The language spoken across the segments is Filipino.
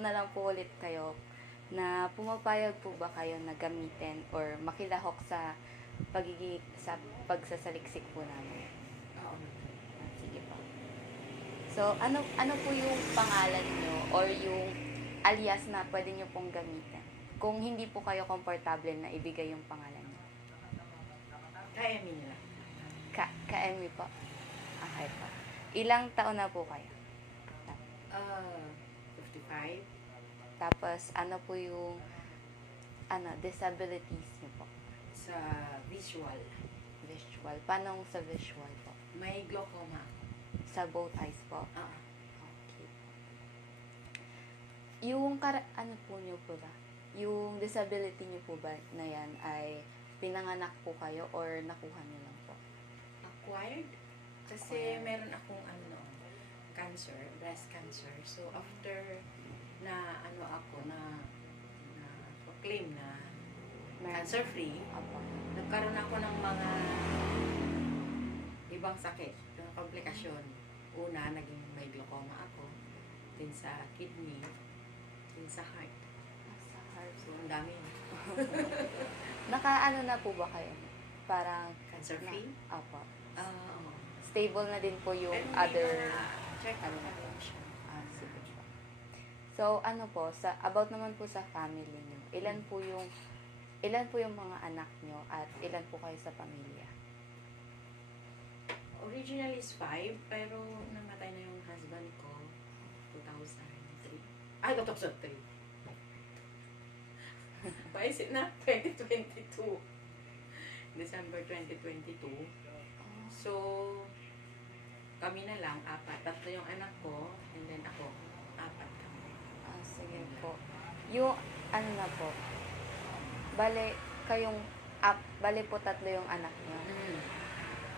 na lang po ulit kayo na pumapayag po ba kayo na gamitin or makilahok sa pagsasaliksik po namin? Oo. Sige po. So, ano po yung pangalan nyo or yung alias na pwede nyo pong gamitin? Kung hindi po kayo komportable na ibigay yung pangalan nyo. Kaya mi nila. Ka-Emmy po. Okay po. Ilang taon na po kayo? 55. Tapos, ano po yung disabilities niyo po? Sa visual. Visual. Paano sa visual po? May glaucoma. Sa both eyes po? Ah. Okay. Yung ano po niyo po ba? Yung disability niyo po ba na yan ay pinanganak po kayo or nakuha niyo lang po? Acquired. Kasi Acquired. meron akong cancer, breast cancer. So after na ako na proclaim na cancer free, Apo. nagkaroon ako ng mga ibang sakit, ng komplikasyon. Una, naging may glaucoma ako, din sa kidney, din sa heart. Sa heart. So, ang dami. Naka-ano na po ba kayo? Parang Cancer free? Apo. Oo. Stable na din po yung Pero other... check up na rin siya. Sige po. So, ano po, about naman po sa family niyo, ilan po yung mga anak niyo at ilan po kayo sa pamilya? Originally is 5, pero namatay na yung husband ko 2003. Ay, 2003. Paisip na, 2022. December 2022. So, kami na lang, 4. 3 yung anak ko, and then ako, 4 kami. Sige po. Yung, ano na po, bale po 3 yung anak niyo.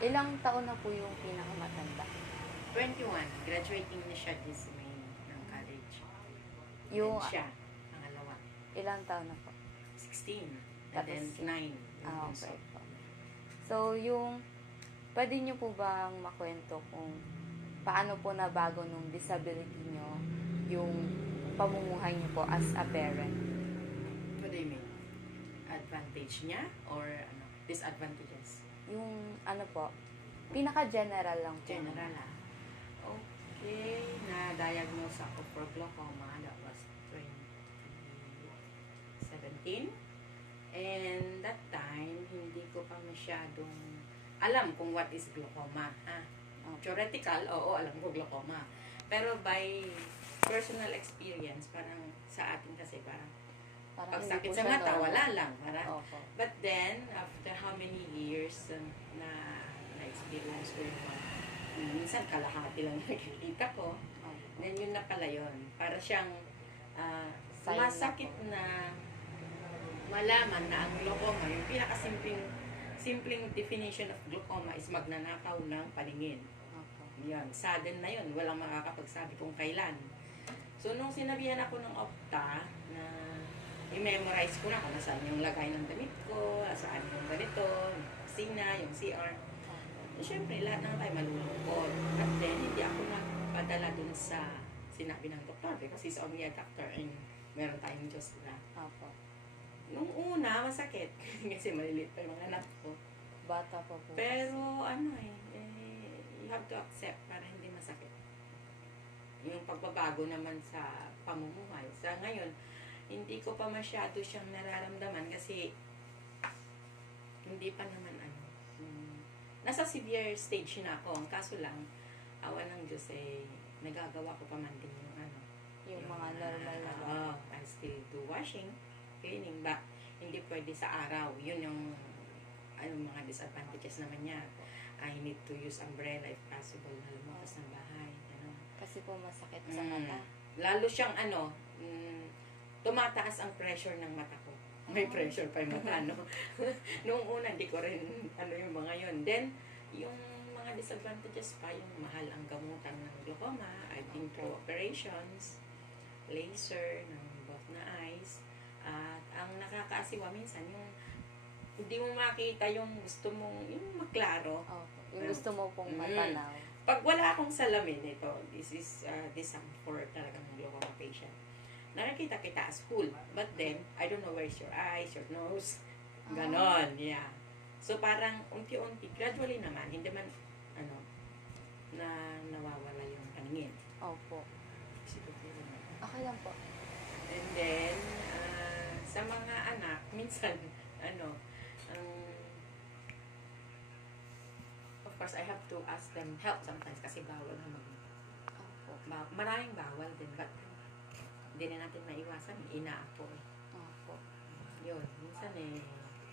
Ilang taon na po yung pinakamatanda? 21. Graduating na siya this May ng college. Yung, And siya, pangalawa. ilang taon na po? 16. And Tapos then 9. Okay po. So, pwede niyo po bang makwento kung paano po nabago nung disability niyo yung pamumuhay niyo po as a parent? What do you mean? Advantage niya or disadvantages? Yung pinaka-general lang po. General Okay. Na-diagnose ako for glaucoma. That was 2017. And that time, hindi ko pa masyadong alam kung what is glaucoma. Theoretical, oo, alam ko glaucoma. Pero by personal experience, parang sa atin kasi parang pag sakit sa mata, wala lang. Opo. But then, after how many years na-experience ko yung minsan kalahati lang nakikita ko, then yun na pala yun. Para siyang Sign masakit na malaman na ang glaucoma, yung simpleng definition of glaucoma is magnanakaw ng paningin. Opo. Yan, sudden na yun. Walang makakapagsabi kung kailan. So, nung sinabihan ako ng opta na i-memorize ko na kung nasaan yung lagay ng damit ko, saan yung ganito, yung kusina, yung CR. Siyempre, lahat ng tayo malulungkot. At then, hindi ako nagpadala dun sa sinabi ng doktor kasi he's only a doctor and meron tayong Diyos na. Opo. Nung una, masakit. Kasi maliliit pa yung mga anak ko. Bata pa po. Pero, you have to accept para hindi masakit. Yung pagbabago naman sa pamumuhay. Sa ngayon, hindi ko pa masyado siyang nararamdaman kasi hindi pa naman nasa severe stage na ako. Ang kaso lang, awa ng Diyos nagagawa ko pa man din yung mga normal na I still do washing, cleaning, but hindi pwede sa araw. Yun yung mga disadvantages naman niya. I need to use umbrella if possible na lumabas ng bahay. Kasi po masakit sa mata. Lalo siyang tumataas ang pressure ng mata ko. May pressure pa yung mata, no? Noong una, hindi ko rin yung mga yun. Then, yung mga disadvantages pa, yung mahal ang gamutan ng glaucoma. I've been through operations, laser ng both na eyes. At ang nakakaasiwa minsan, yung hindi mo makita yung gusto mong, yung maklaro. Yung gusto mo pong matanaw. Pag wala akong salamin, this is for talagang glaucoma patient. nakikita kita as full. But then, I don't know where's your eyes, your nose. Ah. Ganon, yeah. So, parang unti-unti, gradually naman, hindi man, na nawawala yung paningin. Opo. Okay lang po. And then, sa mga anak, minsan, of course, I have to ask them help sometimes kasi bawal na Opo. maraming bawal din. But, hindi na natin maiwasan. Ina ako. Opo. Yun. Minsan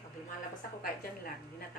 pag lumalabas ako kahit dyan lang, dinatawag